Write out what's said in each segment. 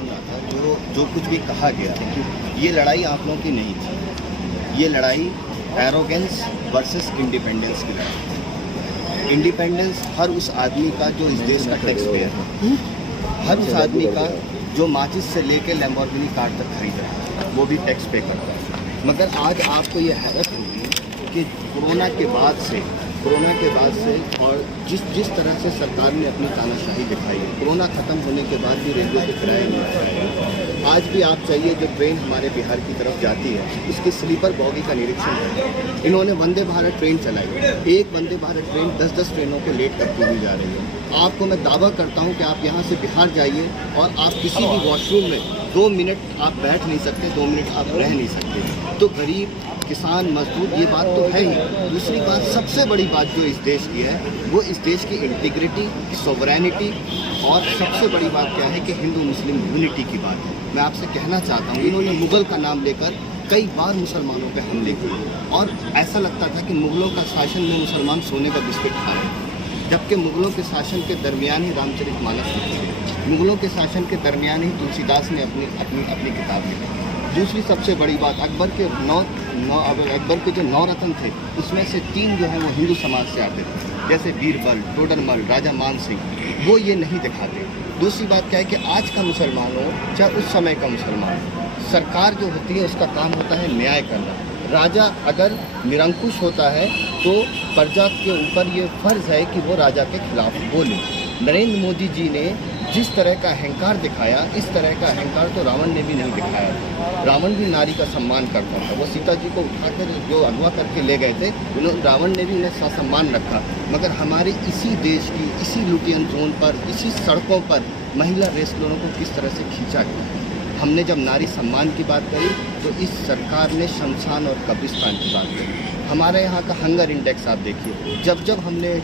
सुन रहा था, जो कुछ भी कहा गया, ये लड़ाई आप लोगों की नहीं थी। ये लड़ाई एरोगेंस वर्सेस इंडिपेंडेंस की लड़ाई। इंडिपेंडेंस हर उस आदमी का जो इस देश का टैक्स पेयर है, हर उस आदमी का जो माचिस से लेकर लैम्बोर्गिनी कार तक खरीद रहा है, वो भी टैक्स पे करता है। मगर आज आपको ये हैरत होगी कि कोरोना के बाद से और जिस तरह से सरकार ने अपनी तानाशाही दिखाई है, कोरोना ख़त्म होने के बाद भी रेलवे के किराए नहीं बढ़ाए। आज भी आप चाहिए जो ट्रेन हमारे बिहार की तरफ जाती है, उसकी स्लीपर बॉगी का निरीक्षण करें। इन्होंने वंदे भारत ट्रेन चलाई, एक वंदे भारत ट्रेन 10-10 ट्रेनों को लेट करती हुई जा रही है। आपको मैं दावा करता हूं कि आप यहां से बिहार जाइए और आप किसी भी वॉशरूम में 2 मिनट आप बैठ नहीं सकते, 2 मिनट आप रह नहीं सकते। तो गरीब, किसान, मजदूर, ये बात तो है ही। दूसरी बात, सबसे बड़ी बात जो इस देश की है, वो इस देश की इंटीग्रिटी, सोवरेनिटी, और सबसे बड़ी बात क्या है कि हिंदू मुस्लिम यूनिटी की बात है। मैं आपसे कहना चाहता हूँ, इन्होंने मुग़ल का नाम लेकर कई बार मुसलमानों पर हमले किए और ऐसा लगता था कि मुग़लों का शासन में मुसलमान सोने का बिस्किट खा रहे हैं, जबकि मुग़लों के शासन के दरमियान ही रामचरितमानस लिखी, मुग़लों के शासन के दरमियान ही तुलसीदास ने अपनी किताब लिखी। दूसरी सबसे बड़ी बात, अकबर के जो 9 रत्न थे, उसमें से 3 जो हैं वो हिंदू समाज से आते थे, जैसे बीरबल, टोडरमल, राजा मान सिंह, वो ये नहीं दिखाते। दूसरी बात क्या है कि आज का मुसलमान हो चाहे उस समय का मुसलमान, सरकार जो होती है उसका काम होता है न्याय करना। राजा अगर निरंकुश होता है तो प्रजा के ऊपर ये फ़र्ज़ है कि वो राजा के खिलाफ बोले। नरेंद्र मोदी जी ने जिस तरह का अहंकार दिखाया, इस तरह का अहंकार तो रावण ने भी नहीं दिखाया था। रावण भी नारी का सम्मान करता था। वो सीता जी को उठाकर जो अगवा करके ले गए थे, रावण ने भी उन्हें ससम्मान रखा। मगर हमारे इसी देश की, इसी लुटियन जोन पर, इसी सड़कों पर महिला रेसलरों को किस तरह से खींचा गया। हमने जब नारी सम्मान की बात करी तो इस सरकार ने शमशान और कब्रिस्तान की बात करी। हमारे यहाँ का हंगर इंडेक्स आप देखिए, जब हमने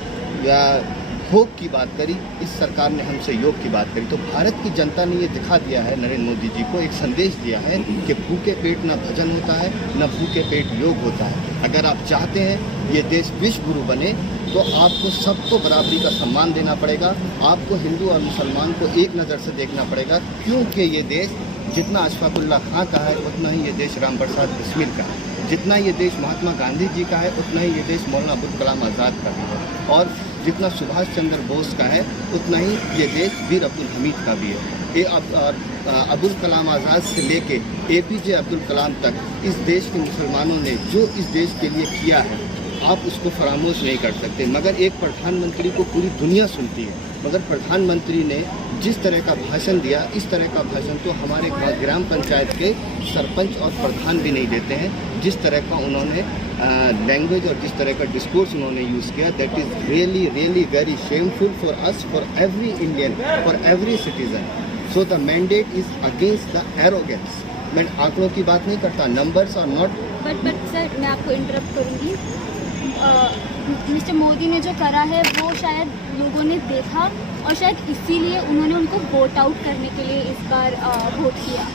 भोग की बात करी, इस सरकार ने हमसे योग की बात करी। तो भारत की जनता ने ये दिखा दिया है, नरेंद्र मोदी जी को एक संदेश दिया है कि भूखे पेट न भजन होता है, न भूखे पेट योग होता है। अगर आप चाहते हैं ये देश विश्व गुरु बने तो आपको सबको बराबरी का सम्मान देना पड़ेगा। आपको हिंदू और मुसलमान को एक नज़र से देखना पड़ेगा, क्योंकि ये देश जितना अशफाकुल्ला खां का है उतना ही ये देश राम प्रसाद बिस्मिल का है, जितना ये देश महात्मा गांधी जी का है उतना ही ये देश मौलाना अबुल कलाम आज़ाद का है, और जितना सुभाष चंद्र बोस का है उतना ही ये देश वीर अब्दुल हमीद का भी है। अबुल कलाम आज़ाद से लेके APJ अब्दुल कलाम तक इस देश के मुसलमानों ने जो इस देश के लिए किया है, आप उसको फरामोश नहीं कर सकते। मगर एक प्रधानमंत्री को पूरी दुनिया सुनती है, मगर प्रधानमंत्री ने जिस तरह का भाषण दिया, इस तरह का भाषण तो हमारे ग्राम पंचायत के सरपंच और प्रधान भी नहीं देते हैं। जिस तरह का उन्होंने लैंग्वेज और जिस तरह का डिस्कोर्स उन्होंने यूज़ किया, that is really very shameful for us, for every Indian, for every citizen. So the mandate is against the arrogance. मैं आंकड़ों की बात नहीं करता, numbers are not. But sir, मैं आपको इंटरप्ट करूँगी। मिस्टर मोदी ने जो करा है वो शायद लोगों ने देखा और शायद इसीलिए उन्होंने उनको वोट आउट करने के लिए इस बार वोट किया।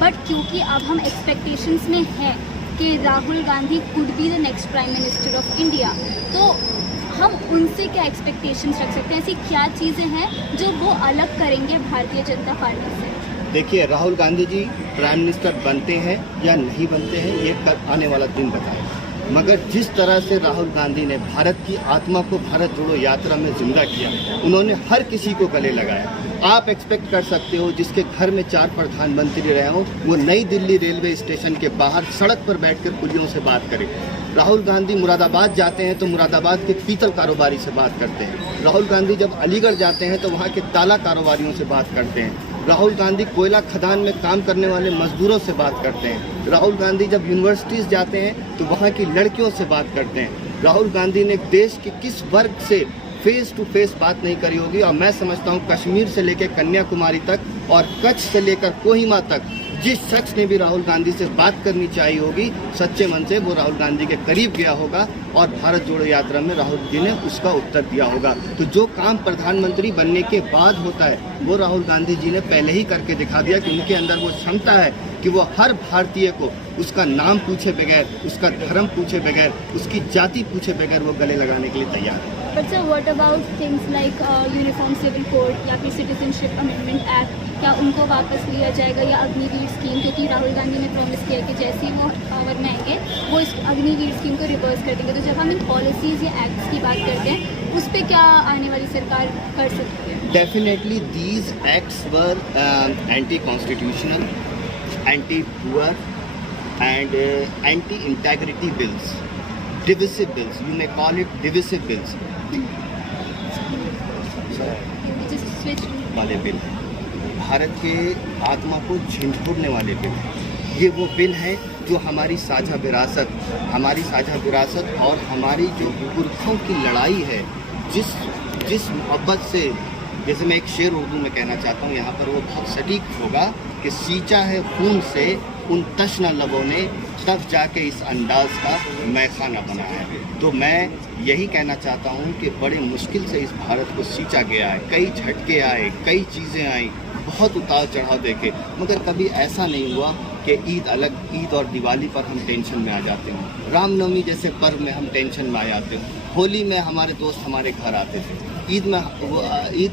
बट क्योंकि अब हम एक्सपेक्टेशंस में हैं कि Rahul Gandhi could be the next prime minister of India, तो हम उनसे क्या एक्सपेक्टेशंस रख सकते हैं? ऐसी क्या चीज़ें हैं जो वो अलग करेंगे भारतीय जनता पार्टी से? देखिए, राहुल गांधी जी प्राइम मिनिस्टर बनते हैं या नहीं बनते हैं, ये कल आने वाला दिन बताएगा। मगर जिस तरह से राहुल गांधी ने भारत की आत्मा को भारत जोड़ो यात्रा में जिंदा किया, उन्होंने हर किसी को गले लगाया। आप एक्सपेक्ट कर सकते हो जिसके घर में 4 प्रधानमंत्री रहे हों, वो नई दिल्ली रेलवे स्टेशन के बाहर सड़क पर बैठकर कुलियों से बात करे। राहुल गांधी मुरादाबाद जाते हैं तो मुरादाबाद के पीतल कारोबारी से बात करते हैं। राहुल गांधी जब अलीगढ़ जाते हैं तो वहाँ के ताला कारोबारियों से बात करते हैं। राहुल गांधी कोयला खदान में काम करने वाले मजदूरों से बात करते हैं। राहुल गांधी जब यूनिवर्सिटीज़ जाते हैं तो वहाँ की लड़कियों से बात करते हैं। राहुल गांधी ने देश के किस वर्ग से फेस टू फेस बात नहीं करी होगी, और मैं समझता हूँ कश्मीर से लेकर कन्याकुमारी तक और कच्छ से लेकर कोहिमा तक जिस शख्स ने भी राहुल गांधी से बात करनी चाहिए होगी, सच्चे मन से वो राहुल गांधी के करीब गया होगा और भारत जोड़ो यात्रा में राहुल जी ने उसका उत्तर दिया होगा। तो जो काम प्रधानमंत्री बनने के बाद होता है वो राहुल गांधी जी ने पहले ही करके दिखा दिया कि उनके अंदर वो क्षमता है कि वो हर भारतीय को उसका नाम पूछे बगैर, उसका धर्म पूछे बगैर, उसकी जाति पूछे बगैर वो गले लगाने के लिए तैयार है। But sir what about things like uniform civil code या फिर सिटीजनशिप अमेंडमेंट एक्ट, क्या उनको वापस लिया जाएगा, या अग्निवीर स्कीम, क्योंकि राहुल गांधी ने प्रॉमिस किया कि जैसे ही वो पावर में आएंगे वो इस अग्निवीर स्कीम को रिवर्स कर देंगे। तो जब हम इन पॉलिसीज़ या एक्ट्स की बात करते हैं उस पर क्या आने वाली सरकार कर सकती है? Definitely these acts were anti-constitutional, anti-poor and anti-integrity bills, divisive bills. You may call it divisive bills. Just switch to वाले बिल हैं, भारत के आत्मा को झंझोड़ने वाले बिल हैं। ये वो बिल है जो हमारी साझा विरासत और हमारी जो पुरखों की लड़ाई है, जिस मोहब्बत से, जैसे मैं एक शेर उर्दू में कहना चाहता हूँ, यहाँ पर वो बहुत सटीक होगा कि सींचा है खून से उन तश्ना लबों ने, तब जाके इस अंदाज का मैखाना बनाया है। तो मैं यही कहना चाहता हूँ कि बड़े मुश्किल से इस भारत को सींचा गया है, कई झटके आए, कई चीज़ें आई, बहुत उतार चढ़ाव देखे, मगर कभी ऐसा नहीं हुआ कि ईद और दिवाली पर हम टेंशन में आ जाते हैं, रामनवमी जैसे पर्व में हम टेंशन में आ जाते हैं, होली में हमारे दोस्त हमारे घर आते थे, ईद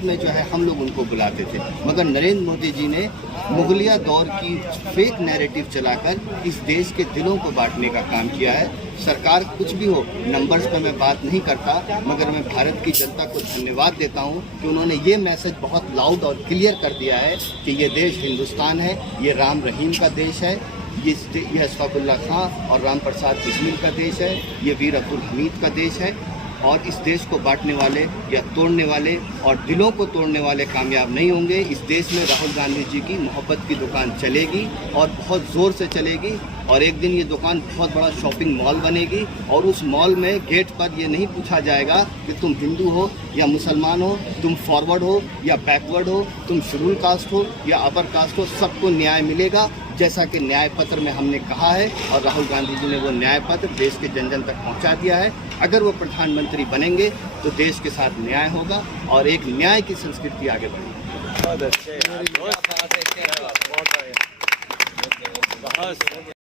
में जो है हम लोग उनको बुलाते थे। मगर नरेंद्र मोदी जी ने मुगलिया दौर की फेक नैरेटिव चलाकर इस देश के दिलों को बांटने का काम किया है। सरकार कुछ भी हो, नंबर्स पर मैं बात नहीं करता, मगर मैं भारत की जनता को धन्यवाद देता हूं कि उन्होंने ये मैसेज बहुत लाउड और क्लियर कर दिया है कि ये देश हिंदुस्तान है, ये राम रहीम का देश है, ये अशफाकुल्ला खां और राम प्रसाद बिस्मिल का देश है, ये वीर अब्दुल हमीद का देश है। और इस देश को बांटने वाले या तोड़ने वाले और दिलों को तोड़ने वाले कामयाब नहीं होंगे। इस देश में राहुल गांधी जी की मोहब्बत की दुकान चलेगी और बहुत ज़ोर से चलेगी, और एक दिन ये दुकान बहुत बड़ा शॉपिंग मॉल बनेगी, और उस मॉल में गेट पर ये नहीं पूछा जाएगा कि तुम हिंदू हो या मुसलमान हो, तुम फॉरवर्ड हो या बैकवर्ड हो, तुम शेड्यूल कास्ट हो या अपर कास्ट हो, सबको न्याय मिलेगा, जैसा कि न्याय पत्र में हमने कहा है। और राहुल गांधी जी ने वो न्याय पत्र देश के जन जन तक पहुंचा दिया है। अगर वो प्रधानमंत्री बनेंगे तो देश के साथ न्याय होगा और एक न्याय की संस्कृति आगे बढ़ेगी। बहुत अच्छे, बहुत